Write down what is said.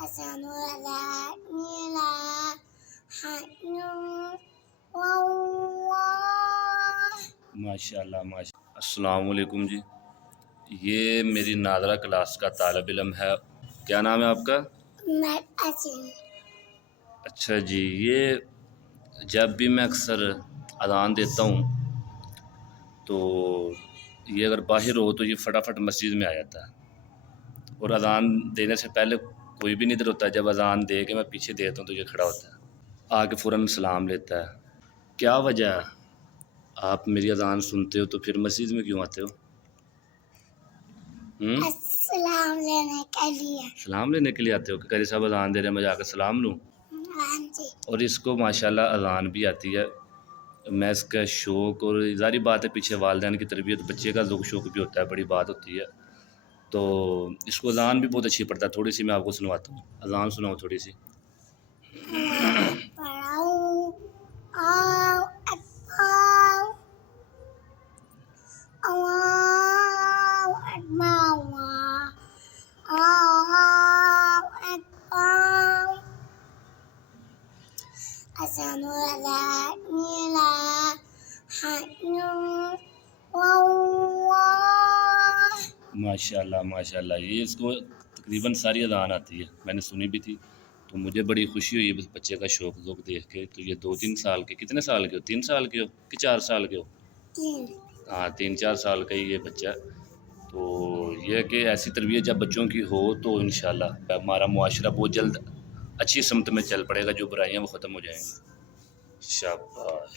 أشهد أن لا إله إلا اللہ۔ ماشاءاللہ ماشاءاللہ۔ السلام علیکم جی، یہ میری نادرہ کلاس کا طالب علم ہے۔ کیا نام ہے آپ کا؟ میں اجل۔ اچھا جی، یہ جب بھی میں اکثر اذان دیتا ہوں تو یہ اگر باہر ہو تو یہ فٹافٹ مسجد میں آ جاتا ہے، اور اذان دینے سے پہلے کوئی بھی نہیں ادھر ہوتا ہے۔ جب اذان دے کے میں پیچھے دیتا ہوں تو یہ کھڑا ہوتا ہے، آ کے فوراً سلام لیتا ہے۔ کیا وجہ ہے؟ آپ میری اذان سنتے ہو تو پھر مسجد میں کیوں آتے ہو؟ السلام لینے کے لیے۔ سلام لینے کے لیے آتے ہو کہ قاری صاحب اذان دے رہے ہیں میں جا کے سلام لوں؟ ہاں جی۔ اور اس کو ماشاءاللہ اذان بھی آتی ہے۔ میں اس کا شوق، اور ظاہری بات ہے پیچھے والدین کی تربیت، بچے کا ذوق شوق بھی ہوتا ہے، بڑی بات ہوتی ہے۔ تو اس کو اذان بھی بہت اچھی پڑھتا ہے۔ تھوڑی سی میں آپ کو سنواتا ہوں، اذان سناؤ تھوڑی سی۔ أشهد أن لا إله إلا اللہ۔ ماشاءاللہ ماشاءاللہ، یہ اس کو تقریباً ساری اذان آتی ہے، میں نے سنی بھی تھی، تو مجھے بڑی خوشی ہوئی بس بچے کا شوق ذوق دیکھ کے۔ تو یہ 2-3 سال کے، کتنے سال کے ہو؟ 3 سال کے ہو کہ 4 سال کے ہو؟ تین۔ ہاں 3-4 سال کا ہی یہ بچہ ہے۔ تو یہ کہ ایسی تربیت جب بچوں کی ہو تو انشاءاللہ ہمارا معاشرہ بہت جلد اچھی سمت میں چل پڑے گا، جو برائیاں وہ ختم ہو جائیں گی۔ شاباش۔